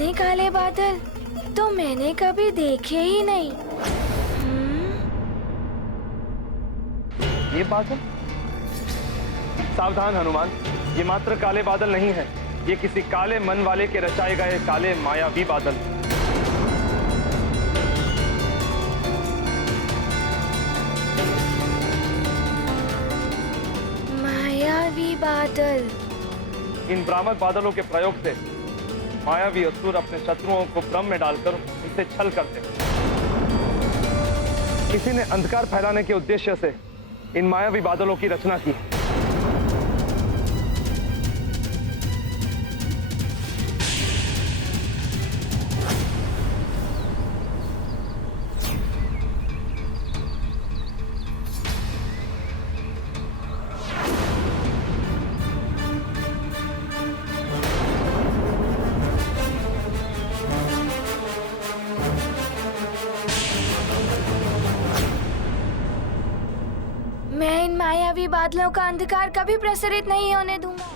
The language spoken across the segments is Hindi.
इतने काले बादल तो मैंने कभी देखे ही नहीं। ये बादल? सावधान हनुमान, ये मात्र काले बादल नहीं है, ये किसी काले मन वाले के रचाए गए काले मायावी बादल। मायावी बादल। इन भ्रामक बादलों के प्रयोग से मायावी असुर अपने शत्रुओं को भ्रम में डालकर उनसे छल करते हैं। किसी ने अंधकार फैलाने के उद्देश्य से इन मायावी बादलों की रचना की है। मैं इन मायावी बादलों का अंधकार कभी प्रसरित नहीं होने दूंगा।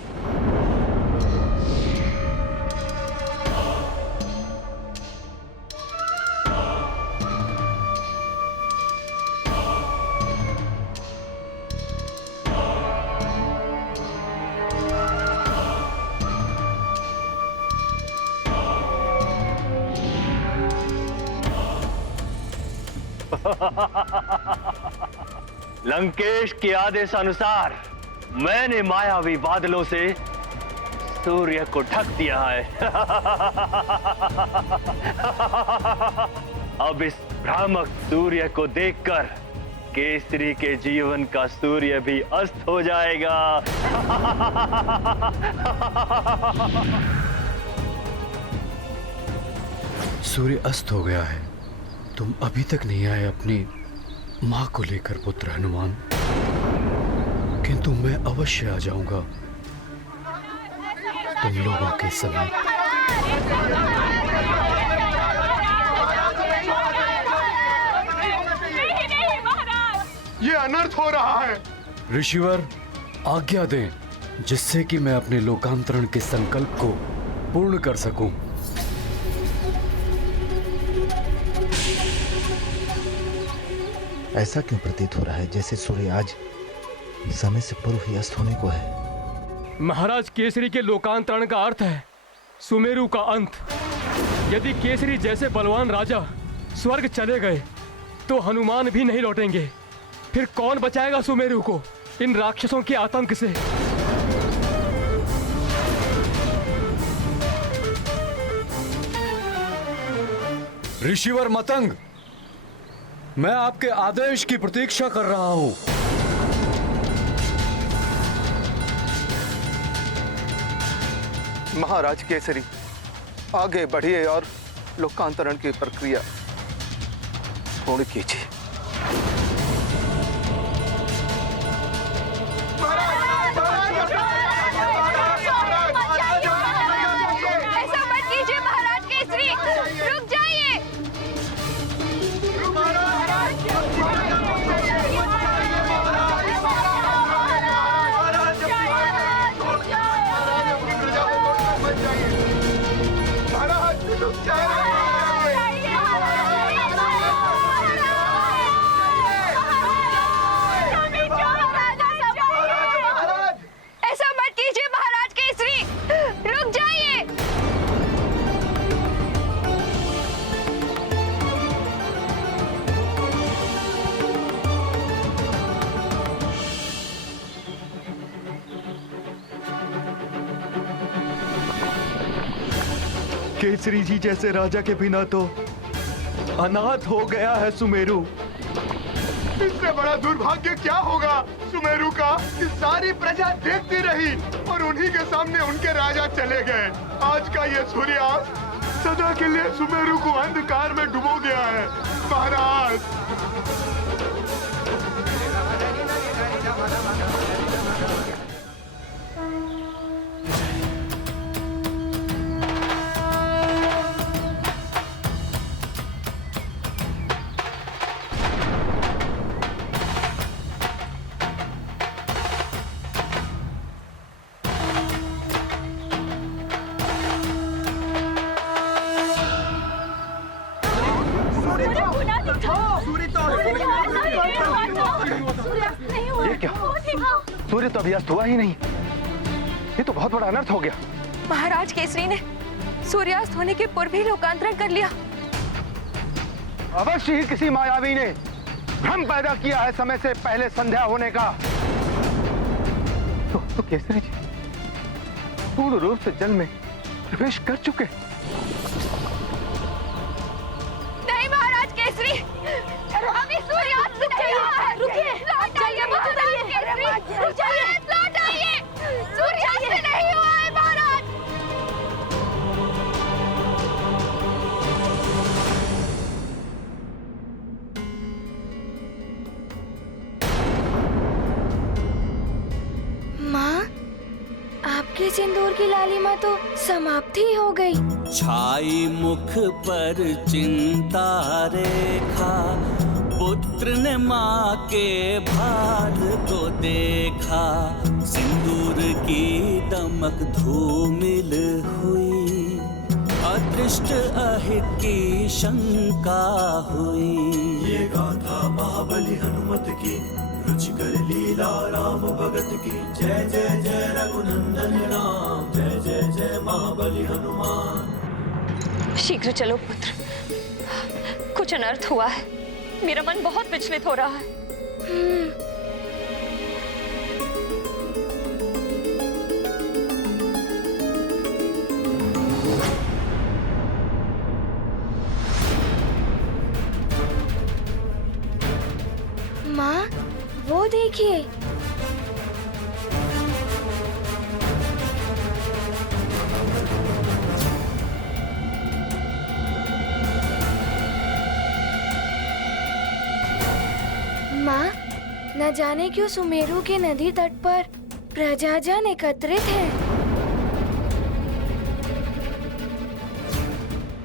लंकेश के आदेशानुसार मैंने मायावी बादलों से सूर्य को ढक दिया है। अब इस भ्रामक सूर्य को देखकर केसरी के जीवन का सूर्य भी अस्त हो जाएगा। सूर्य अस्त हो गया है, तुम अभी तक नहीं आए अपनी मां को लेकर पुत्र हनुमान, किंतु मैं अवश्य आ जाऊंगा तुम लोगों के समय। ये अनर्थ हो रहा है। ऋषिवर आज्ञा दें, जिससे कि मैं अपने लोकांतरण के संकल्प को पूर्ण कर सकूं। ऐसा क्यों प्रतीत हो रहा है जैसे सूर्य आज समय से पूर्व ही अस्त होने को है? महाराज, केसरी के लोकांतरण का अर्थ है सुमेरु का अंत। यदि केसरी जैसे बलवान राजा स्वर्ग चले गए तो हनुमान भी नहीं लौटेंगे। फिर कौन बचाएगा सुमेरु को इन राक्षसों के आतंक से? ऋषिवर मतंग, मैं आपके आदेश की प्रतीक्षा कर रहा हूं। महाराज केसरी, आगे बढ़िए और लोकांतरण की प्रक्रिया पूर्ण कीजिए। ऐसा मत कीजिए महाराज केसरी, रुक जाइए। ऐसा मत कीजिए महाराज केसरी, रुक जाइए। केसरी जी जैसे राजा के बिना तो अनाथ हो गया है सुमेरु। इससे बड़ा दुर्भाग्य क्या होगा सुमेरु का कि सारी प्रजा देखती रही और उन्हीं के सामने उनके राजा चले गए। आज का ये सूर्यास्त सदा के लिए सुमेरु को अंधकार में डुबो गया है। महाराज, ये क्या? सूर्य तो अभी अस्त हुआ ही नहीं। ये तो बहुत बड़ा अनर्थ हो गया। महाराज केसरी ने सूर्यास्त होने के पूर्व ही लोकांतरण कर लिया। अवश्य ही किसी मायावी ने भ्रम पैदा किया है समय से पहले संध्या होने का। तो केसरी जी पूर्ण रूप से जल में प्रवेश कर चुके। नहीं महाराज केसरी, अभी सूर्यास्त नहीं हुआ है। रुकिए, लौट आइए महाराज केसरी, रुक जाइए, लौट आइए। सूर्यास्त नहीं हुआ है महाराज। माँ, आपके सिंदूर की लालिमा तो समाप्ति हो गई। छाई मुख पर चिंता रेखा, पुत्र ने माँ के भाल को देखा। सिंदूर की दमक धूमिल हुई, अदृष्ट अहित की शंका हुई। ये गाथा महाबली हनुमत की, रुचिकर लीला राम भगत की। जय जय जय रघुनंदन राम, जय जय जय महाबली हनुमान। शीघ्र चलो पुत्र, कुछ अनर्थ हुआ है। मेरा मन बहुत विचलित हो रहा है। माँ, वो देखिए। माँ, न जाने क्यों सुमेरु के नदी तट पर प्रजाजन एकत्रित है।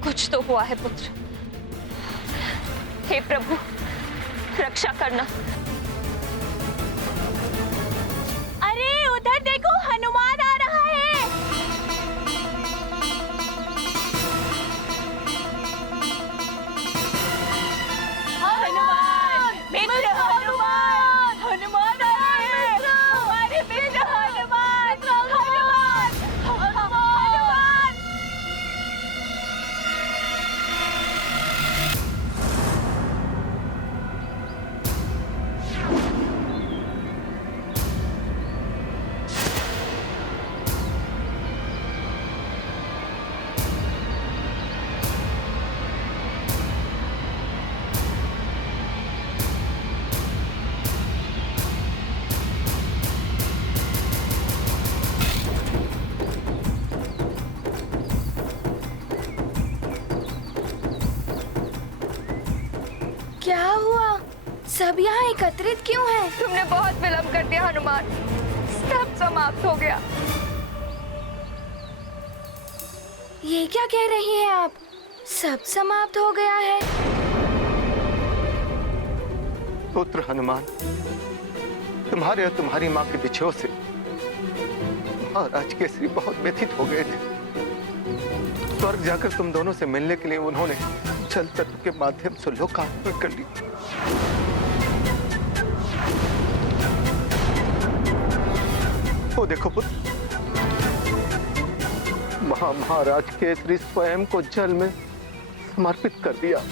कुछ तो हुआ है पुत्र। हे प्रभु, रक्षा करना। अरे उधर देखो, हनुमान आ रहा है। हनुमान, मित्र हनुमान, हनुमान आ रहे हैं। हमारे मित्र हनुमान, हनुमान, हनुमान। क्या हुआ? सब यहाँ एकत्रित क्यों हैं? तुमने बहुत विलंब कर दिया हनुमान, सब समाप्त हो गया। ये क्या कह रही हैं आप? सब समाप्त हो गया है? पुत्र हनुमान, तुम्हारे और तुम्हारी माँ के बिछोह से महाराज केसरी बहुत व्यथित हो गए थे। स्वर्ग जाकर तुम दोनों से मिलने के लिए उन्होंने जल तत्व के माध्यम से लोकार्पण कर ली। वो देखो पुत्र, महाराज केसरी स्वयं को जल में समर्पित कर दिया।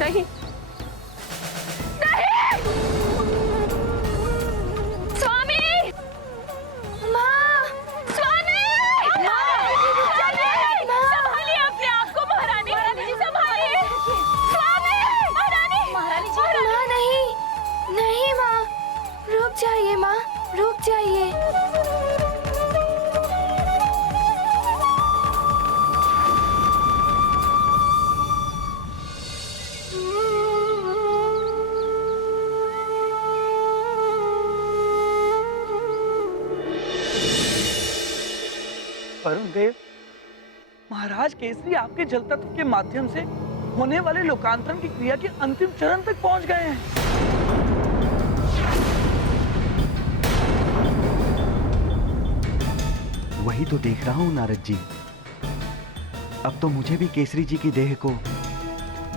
नहीं, नहीं! स्वामी! माँ! स्वामी! संभालिए अपने आप को महारानी। संभालिए। स्वामी! महारानी जी। माँ नहीं, नहीं माँ, रुक जाइए माँ, रुक जाइए। वरुण देव, महाराज केसरी आपके जल तत्व के माध्यम से होने वाले लोकांतरण की क्रिया के अंतिम चरण तक पहुंच गए हैं। वही तो देख रहा हूँ नारद जी। अब तो मुझे भी केसरी जी की देह को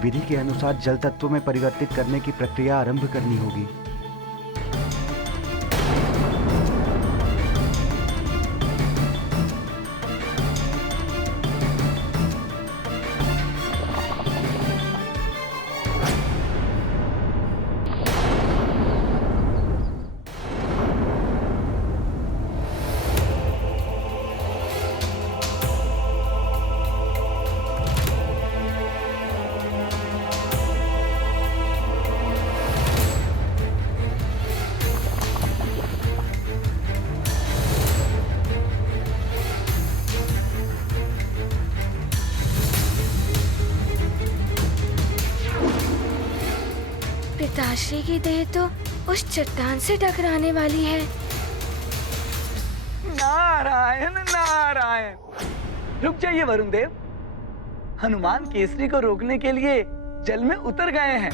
विधि के अनुसार जल तत्व में परिवर्तित करने की प्रक्रिया आरंभ करनी होगी। पिताश्री की देह तो उस चट्टान से टकराने वाली है। नारायण नारायण। रुक जाइए वरुण देव। हनुमान केसरी को रोकने के लिए जल में उतर गए हैं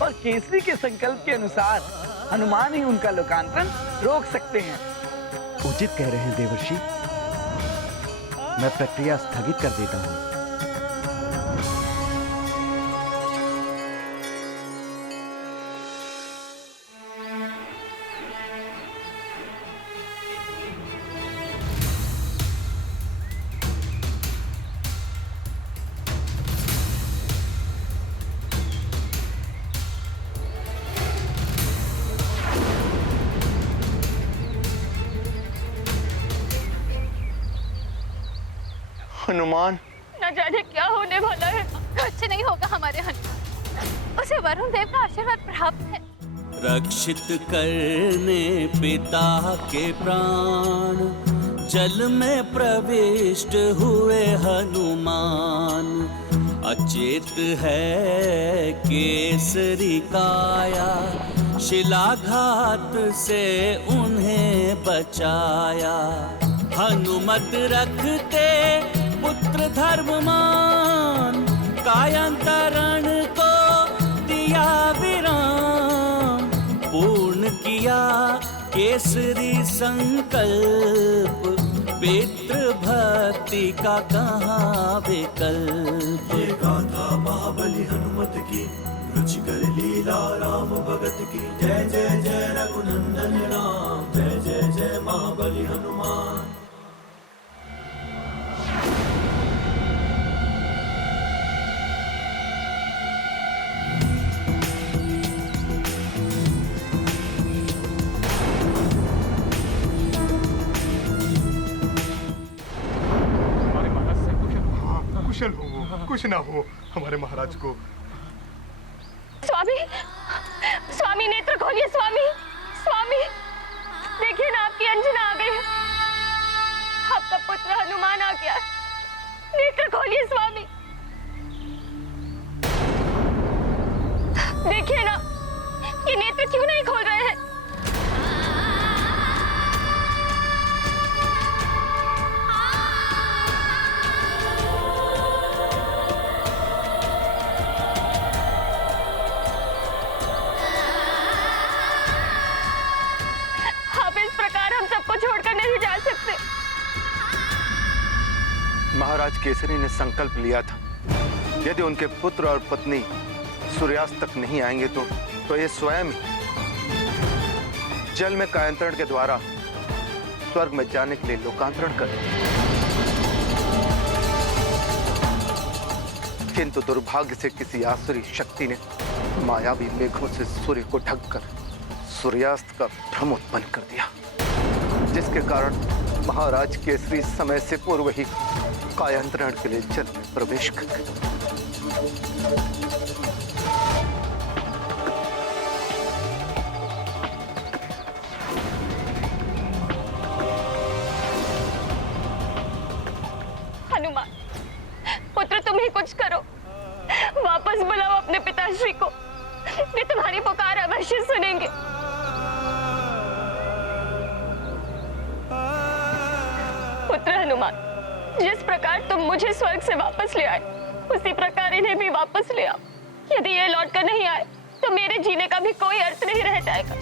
और केसरी के संकल्प के अनुसार हनुमान ही उनका लोकांतरण रोक सकते हैं। उचित कह रहे हैं देवर्षि। मैं प्रक्रिया स्थगित कर देता हूँ। हनुमान, न जाने क्या होने वाला है। कुछ नहीं होगा हमारे हनुमान। उसे वरुण देव का आशीर्वाद प्राप्त है। रक्षित करने पिता के प्राण जल में प्रविष्ट हुए हनुमान। अचेत है केसरी काया, शिलाघात से उन्हें बचाया। हनुमत रखते पुत्र धर्ममान, कायांतरण को दिया विराम। पूर्ण किया केसरी संकल्प, पितृ भक्ति का कहाँ विकल्प। ये गाथा महाबली हनुमत की, रुचिकर लीला राम भगत की। जय जय जय रघुनंदन राम, जय जय जय महाबली हनुमान। कुशल हो, कुछ ना हो हमारे महाराज को। स्वामी, स्वामी नेत्र खोलिए। स्वामी, स्वामी देखिए ना, आपकी अंजना आ गई। आपका पुत्र हनुमान आ गया। नेत्र खोलिए स्वामी। देखिए ना, ये नेत्र क्यों नहीं खोल रहे हैं? छोड़कर नहीं जा सकते। महाराज केसरी ने संकल्प लिया था, यदि उनके पुत्र और पत्नी सूर्यास्त तक नहीं आएंगे तो ये स्वयं जल में कायांतरण के द्वारा स्वर्ग में जाने के लिए लोकांतरण करें। किंतु दुर्भाग्य से किसी आसुरी शक्ति ने मायावी मेघों से सूर्य को ढककर सूर्यास्त का भ्रम उत्पन्न कर दिया, जिसके कारण महाराज केसरी समय से पूर्व ही कायांतरण के लिए जल में प्रवेश कर गए। हनुमान पुत्र, तुम ही कुछ करो। वापस बुलाओ अपने पिताश्री को, वे तुम्हारी पुकार अवश्य सुनेंगे। पुत्र हनुमान, जिस प्रकार तुम मुझे स्वर्ग से वापस ले आए, उसी प्रकार इन्हें भी वापस ले आओ। यदि ये लौट कर नहीं आए तो मेरे जीने का भी कोई अर्थ नहीं रह जाएगा।